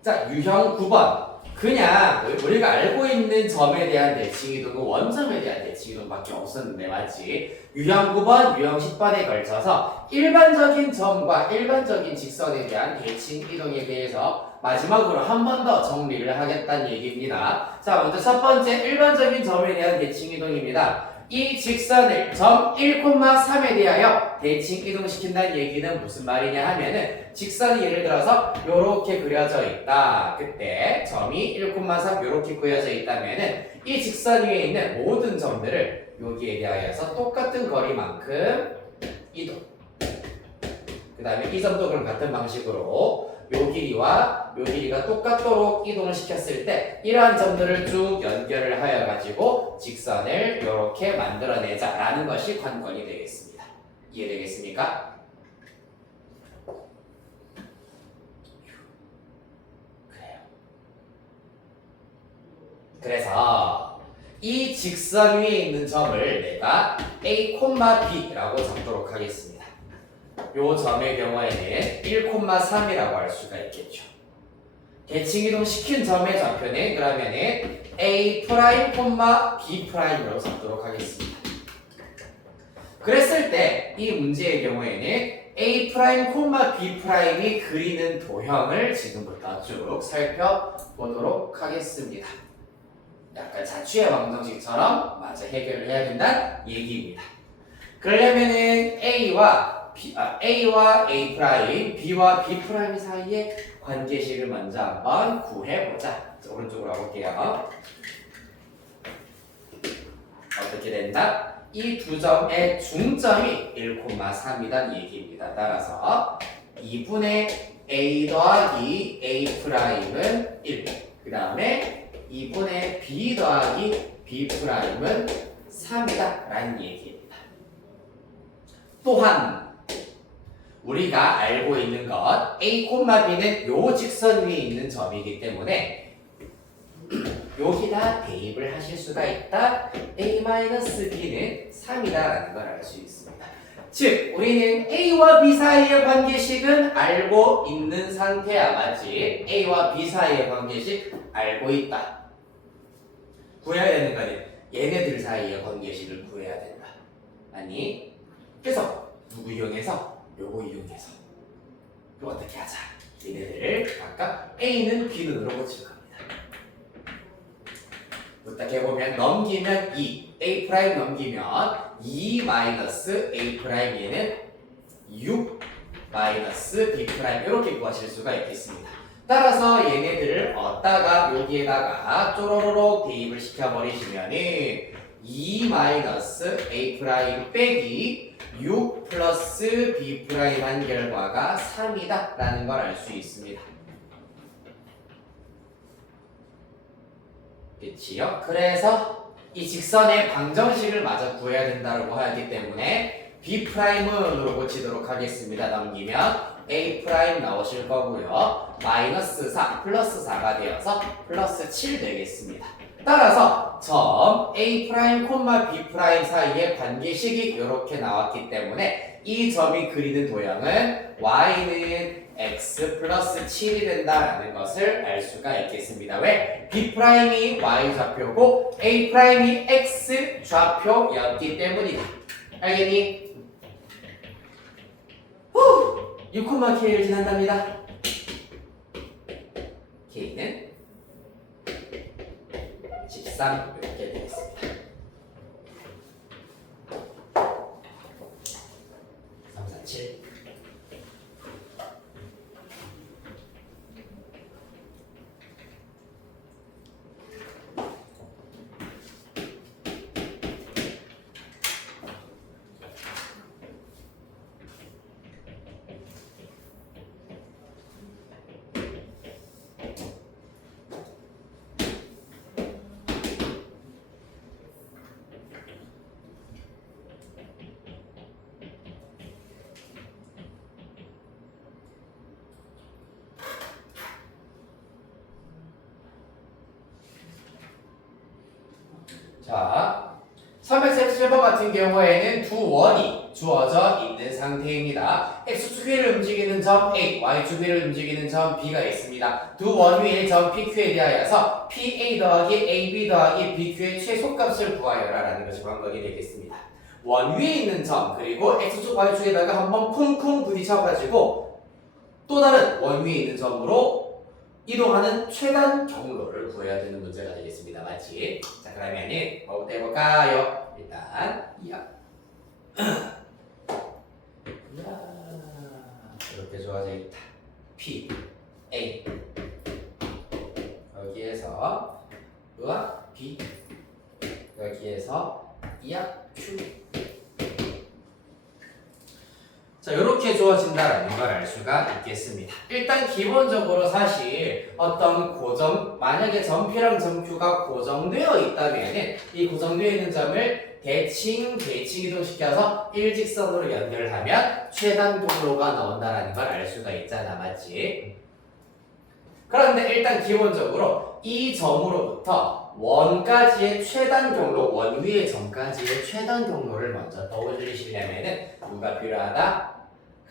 자, 유형 9번. 그냥 우리가 알고 있는 점에 대한 대칭이동은 원점에 대한 대칭이동밖에 없었는데 맞지? 유형 9번, 유형 10번에 걸쳐서 일반적인 점과 일반적인 직선에 대한 대칭이동에 대해서 마지막으로 한 번 더 정리를 하겠다는 얘기입니다. 자, 먼저 첫 번째 일반적인 점에 대한 대칭이동입니다. 이 직선을 점 1,3에 대하여 대칭 이동시킨다는 얘기는 무슨 말이냐 하면은 직선이 예를 들어서 요렇게 그려져 있다. 그때 점이 1,3 요렇게 그려져 있다면은 이 직선 위에 있는 모든 점들을 여기에 대하여서 똑같은 거리만큼 이동. 그 다음에 이 점도 그럼 같은 방식으로 요 길이와 요 길이가 똑같도록 이동을 시켰을 때 이러한 점들을 쭉 연결을 하여 가지고 직선을 이렇게 만들어내자 라는 것이 관건이 되겠습니다. 이해되겠습니까? 그래요. 그래서 이 직선 위에 있는 점을 내가 A, B라고 적도록 하겠습니다. 요 점의 경우에는 1,3이라고 할 수가 있겠죠. 대칭이동 시킨 점의 좌표는 그러면은 A', B'라고 적도록 하겠습니다. 그랬을 때 이 문제의 경우에는 A', B'이 그리는 도형을 지금부터 쭉 살펴보도록 하겠습니다. 약간 자취의 왕정식처럼 마저 해결을 해야 된다는 얘기입니다. 그러려면은 A와 A', B와 B' 사이의 관계식을 먼저 한번 구해보자. 오른쪽으로 가볼게요. 어떻게 된다? 이 두 점의 중점이 1,3이란 얘기입니다. 따라서 2분의 A 더하기 A'은 1. 그 다음에 2분의 B 더하기 B'은 3이다 라는 얘기입니다. 또한 우리가 알고 있는 것 A, B는 요 직선 위에 있는 점이기 때문에 여기다 대입을 하실 수가 있다. A-B는 3이다 라는 걸 알 수 있습니다. 즉 우리는 A와 B 사이의 관계식은 알고 있는 상태야. 맞지? A와 B 사이의 관계식 알고 있다. 구해야 되는 거는 얘네들 사이의 관계식을 구해야 된다. 아니 그래서 누구 이용해서? 요거 이용해서 이거 어떻게 하자. 얘네들을 각각 A는 B눈으로 고칠 겁니다. 부탁해 보면 넘기면 2, A' 넘기면 2 마이너스 A' 얘는 6 마이너스 B' 이렇게 구하실 수가 있겠습니다. 따라서 얘네들을 얻다가 여기에다가 쪼로로록 대입을 시켜버리시면은 2 마이너스 A' 빼기 6 플러스 B' 한 결과가 3이다 라는 걸 알 수 있습니다. 그치요? 그래서 이 직선의 방정식을 마저 구해야 된다고 하기 때문에 B'으로 고치도록 하겠습니다. 넘기면 A' 나오실 거고요. 마이너스 4 플러스 4가 되어서 플러스 7 되겠습니다. 따라서 점 A', B' 사이의 관계식이 이렇게 나왔기 때문에 이 점이 그리는 도형은 Y는 X 플러스 7이 된다라는 것을 알 수가 있겠습니다. 왜? B'이 Y 좌표고 A'이 X 좌표였기 때문이다. 알겠니? 6,K를 지난답니다. K는 13 이렇게 되겠습니다. 3, 4, 7 자, 337번 같은 경우에는 두 원이 주어져 있는 상태입니다. X축위를 움직이는 점 A, Y축위를 움직이는 점 B가 있습니다. 두 원 위의 점 PQ에 대하여서 PA 더하기 AB 더하기 BQ의 최소값을 구하여라 라는 것이 관건이 되겠습니다. 원 위에 있는 점 그리고 X축, Y축에다가 한번 쿵쿵 부딪혀가지고 또 다른 원 위에 있는 점으로 이동하는 최단 경로를 구해야 되는 문제가 되겠습니다. 맞지? 자, 그러면은 뭐부터 해볼까요? 일단 이야. 이렇게 좋아져 있다. P, A 여기에서 으아 B 여기에서 이야 Q. 자, 이렇게 주어진다라는 걸 알 수가 있겠습니다. 일단 기본적으로 사실 어떤 고정, 만약에 점 P랑 점 Q가 고정되어 있다면 이 고정되어 있는 점을 대칭 이동시켜서 일직선으로 연결하면 최단 경로가 나온다라는 걸 알 수가 있잖아, 맞지? 그런데 일단 기본적으로 이 점으로부터 원까지의 최단 경로, 원 위의 점까지의 최단 경로를 먼저 떠올리시려면은 누가 필요하다?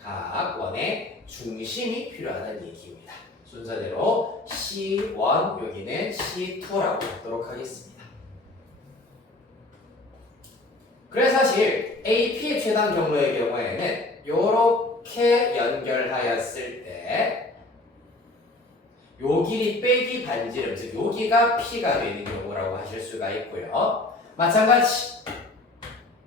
각 원의 중심이 필요하다는 얘기입니다. 순서대로 C1 여기는 C2라고 적도록 하겠습니다. 그래서 사실 AP의 최단 경로의 경우에는 이렇게 연결하였을 때 요 길이 빼기 반지름, 즉 여기가 P가 되는 경우라고 하실 수가 있고요. 마찬가지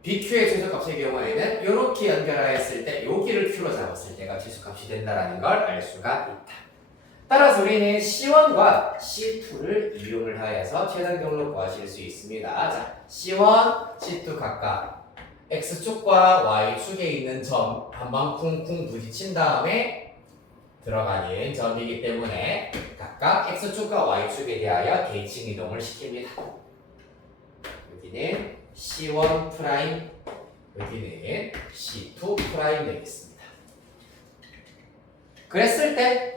BQ의 최소값의 경우에는 이렇게 연결하였을 때 여기를 Q로 잡았을 때가 최소값이 된다는 걸 알 수가 있다. 따라서 우리는 C1과 C2를 이용을 하여서 최단 경로 구하실 수 있습니다. 자, C1, C2 각각 X축과 Y축에 있는 점 한번 쿵쿵 부딪힌 다음에 들어가는 점이기 때문에 각각 X축과 Y축에 대하여 대칭 이동을 시킵니다. 여기는 C1', 여기는 C2' 되겠습니다. 그랬을 때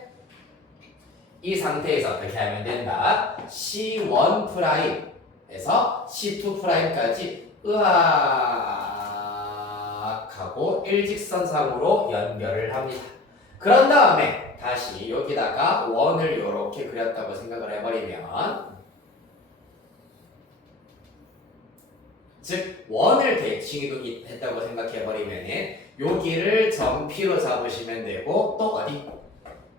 이 상태에서 어떻게 하면 된다? C1'에서 C2'까지 으악 하고 일직선상으로 연결을 합니다. 그런 다음에 다시 여기다가 원을 이렇게 그렸다고 생각을 해버리면, 즉 원을 대칭 이동했다고 생각해버리면은 여기를 점 P로 잡으시면 되고, 또 어디?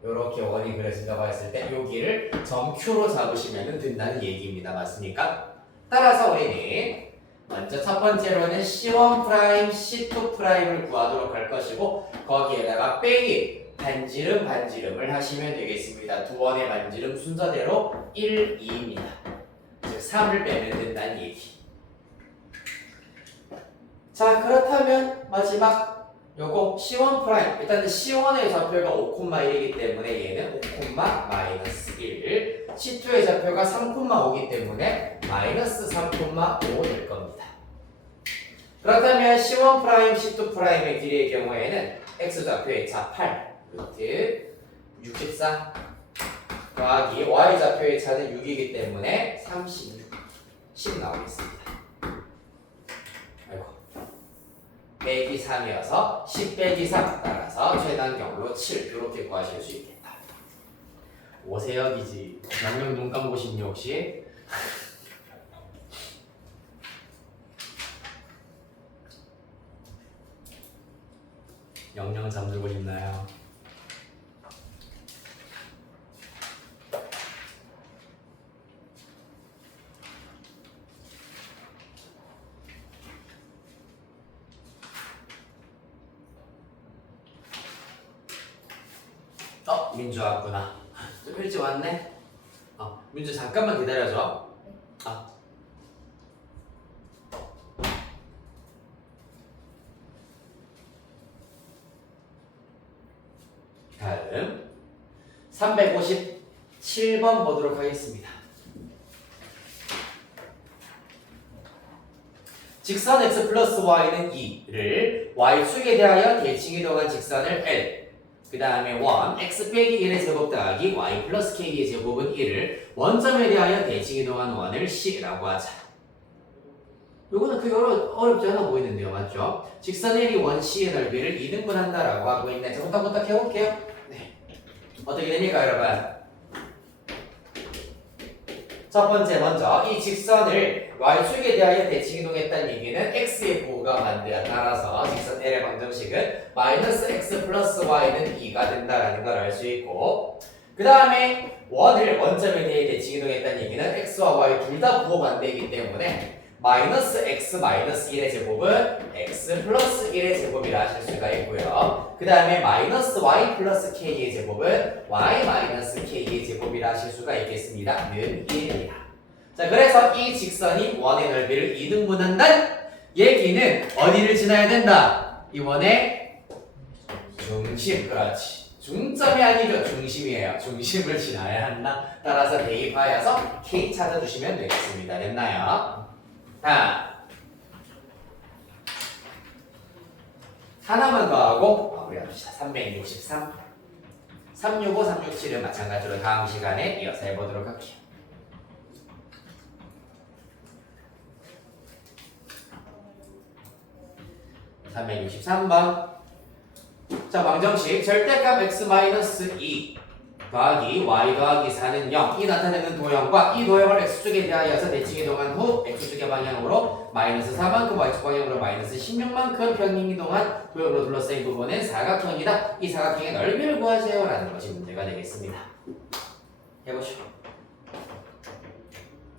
이렇게 원이 그려진다고 했을 때 여기를 점 Q로 잡으시면 된다는 얘기입니다. 맞습니까? 따라서 우리는 먼저 첫 번째로는 C1', C2'을 구하도록 할 것이고, 거기에다가 빼기 반지름을 하시면 되겠습니다. 두 원의 반지름 순서대로 1, 2입니다. 즉 3을 빼면 된다는 얘기. 자, 그렇다면 마지막 요거 C1', 일단은 C1의 좌표가 5,1이기 때문에 얘는 5,-1, C2의 좌표가 3,5이기 때문에 마이너스 3,5 될 겁니다. 그렇다면 C1', C2'의 길이의 경우에는 X좌표의 차 8, 루트 64 더하기 Y좌표의 차는 6이기 때문에 36, 10 나오겠습니다. 아이고. 빼기 3이어서 10 빼기 3 따라서 최단 경로 7 이렇게 구하실 수 있겠다. 오세혁이지. 양명 눈 감고싶니 혹시? 영영 잠들고 싶나요? 민주 왔구나. 좀 일찍 왔네? 민주 잠깐만 기다려줘. 다음 357번 보도록 하겠습니다. 직선 x 플러스 y는 2를 y축에 대하여 대칭 이동한 직선을 L, 그 다음에 1, x 빼기 1의 제곱 더하기 y 플러스 k의 제곱은 1을 원점에 대하여 대칭 이동한 원을 C라고 하자. 요거는 크게 어렵지 않아 보이는데요, 맞죠? 직선 L이 원 C의 넓이를 2등분 한다라고 하고 있네. 자, 부탁 해볼게요. 네. 어떻게 됩니까, 여러분? 첫 번째 먼저 이 직선을 y축에 대하여 대칭 이동했다는 얘기는 x의 부호가 만들어 따라서 직선 L의 방정식은 마이너스 x 플러스 y는 2가 된다라는 걸 알 수 있고, 그 다음에 원을 원점에 대해 대칭 이동했다는 얘기는 x와 y 둘 다 부호 반대이기 때문에 마이너스 x 마이너스 1의 제곱은 x 플러스 1의 제곱이라 하실 수가 있고요. 그 다음에 마이너스 y 플러스 k의 제곱은 y 마이너스 k의 제곱이라 하실 수가 있겠습니다. 는 1입니다. 자, 그래서 이 직선이 원의 넓이를 2등분한다는 얘기는 어디를 지나야 된다? 이 원의 중심, 그렇지. 중점이 아니죠. 중심이에요. 중심을 지나야 한다. 따라서 대입하여서 k 찾아주시면 되겠습니다. 됐나요? 자, 하나만 더 하고 마무리합시다. 363, 365, 367은 마찬가지로 다음 시간에 이어서 해보도록 할게요. 자, 363번. 자, 방정식 절대값 x-2 더하기 y 더하기 4는 0이 나타내는 도형과 이 도형을 x축에 대하여서 대칭 이동한 후 x축의 방향으로 마이너스 4만큼 y축 방향으로 마이너스 16만큼 평행 이동한 도형으로 둘러싸인 부분은 사각형이다. 이 사각형의 넓이를 구하세요 라는 것이 문제가 되겠습니다. 해보시죠.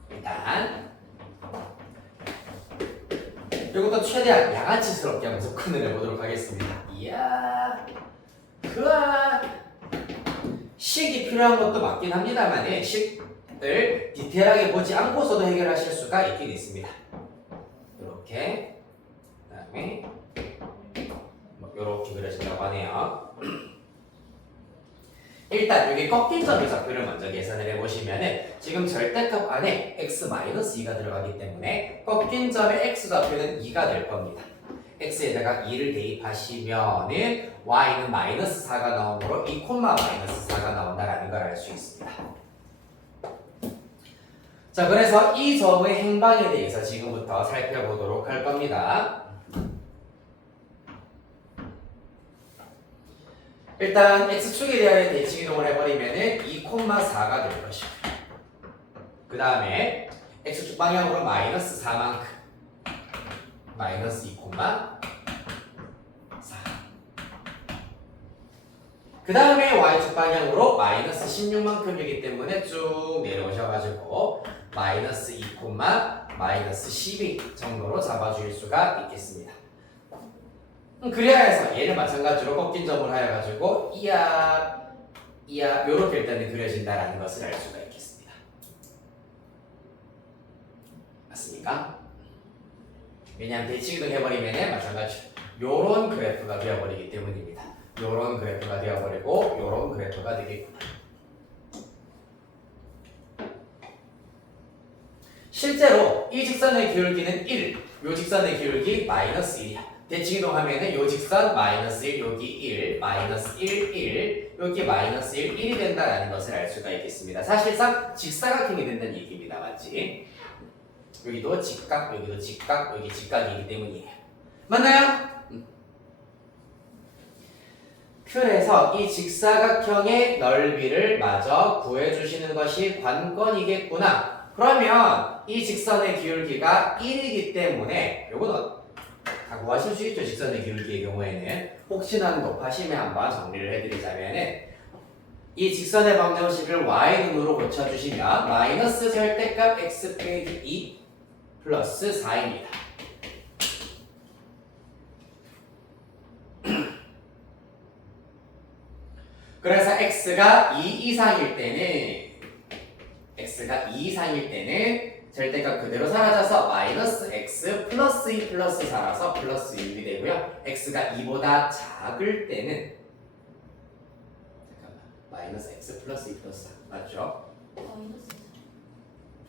일단 이것도 최대한 양아치스럽게 한번 접근을 해보도록 하겠습니다. 이야, 그아 식이 필요한 것도 맞긴 합니다만 식을 디테일하게 보지 않고서도 해결하실 수가 있긴 있습니다. 이렇게, 그 다음에 이렇게 그려진다고 하네요. 일단 여기 꺾인 점의 좌표를 먼저 계산을 해보시면은 지금 절대값 안에 x-2가 들어가기 때문에 꺾인 점의 x-좌표는 2가 될 겁니다. x에다가 2를 대입하시면은 y는 마이너스 4가 나오므로 2, 마이너스 4가 나온다라는 걸 알 수 있습니다. 자, 그래서 이 점의 행방에 대해서 지금부터 살펴보도록 할 겁니다. 일단 x축에 대하여 대칭 이동을 해버리면은 2, 4가 될 것이고, 그 다음에 x축 방향으로 마이너스 4만큼 마이너스 2, 4. 그 다음에 y축 방향으로 마이너스 16만큼이기 때문에 쭉 내려오셔가지고 마이너스 2, 마이너스 12 정도로 잡아줄 수가 있겠습니다. 그래야 해서 얘를 마찬가지로 꺾인 점을 하여가지고 이야 요렇게 일단은 그려진다라는 것을 알 수가 있겠습니다. 맞습니까? 왜냐하면 대칭이동 해버리면 마찬가지로 요런 그래프가 되어버리기 때문입니다. 요런 그래프가 되어버리고 요런 그래프가 되겠구나. 실제로 이 직선의 기울기는 1, 요 직선의 기울기 마이너스 1이야. 대칭 이동하면은 요 직선 마이너스 1, 여기 1, 마이너스 1, 1, 여기 마이너스 1, 1이 된다라는 것을 알 수가 있겠습니다. 사실상 직사각형이 된다는 얘기입니다. 맞지? 여기도 직각, 여기도 직각, 여기 직각이기 때문이에요. 맞나요? 그래서 이 직사각형의 넓이를 마저 구해주시는 것이 관건이겠구나. 그러면 이 직선의 기울기가 1이기 때문에 요거는 다 구하실 수 있죠. 직선의 기울기의 경우에는 혹시나 높아심에 한번 정리를 해드리자면은 이 직선의 방정식을 y눈으로 고쳐주시면 마이너스 절대값 x 빼기 2 플러스 4입니다. 그래서 x가 2 이상일 때는 절대값 그대로 사라져서 마이너스 x 플러스 2 플러스 4라서 플러스 6이 되고요. x가 2보다 작을 때는 잠깐만, 마이너스 x 플러스 2 플러스 4 맞죠?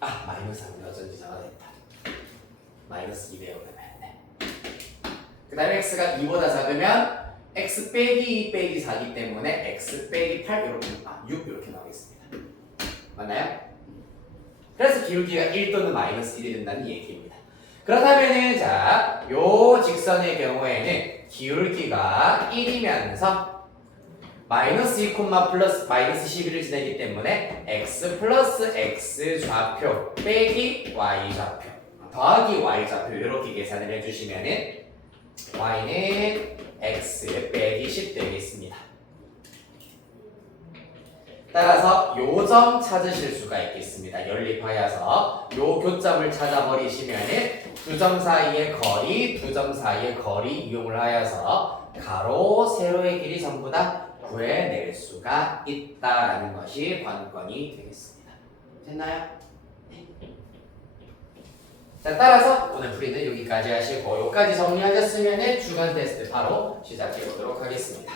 마이너스 3이 어쩐지 이상하다 했다. 마이너스 2 배우면 네. 그 다음에 x가 2보다 작으면 x 빼기 2 빼기 4이기 때문에 x 빼기 8 이렇게 6 이렇게 나오겠습니다. 맞나요? 그래서 기울기가 1 또는 마이너스 1이 된다는 얘기입니다. 그렇다면은 자, 요 직선의 경우에는 기울기가 1이면서 마이너스 2, 플러스 마이너스 11을 지나기 때문에 x 플러스 x 좌표 빼기 y 좌표 더하기 y 좌표 이렇게 계산을 해주시면은 y는 x 빼기 10 되겠습니다. 따라서 요 점 찾으실 수가 있겠습니다. 연립하여서 요 교점을 찾아버리시면은 두 점 사이의 거리, 두 점 사이의 거리 이용을 하여서 가로, 세로의 길이 전부 다 구해낼 수가 있다라는 것이 관건이 되겠습니다. 됐나요? 네. 자, 따라서 오늘 풀이는 여기까지 하시고 여기까지 정리하셨으면 주간 테스트 바로 시작해 보도록 하겠습니다.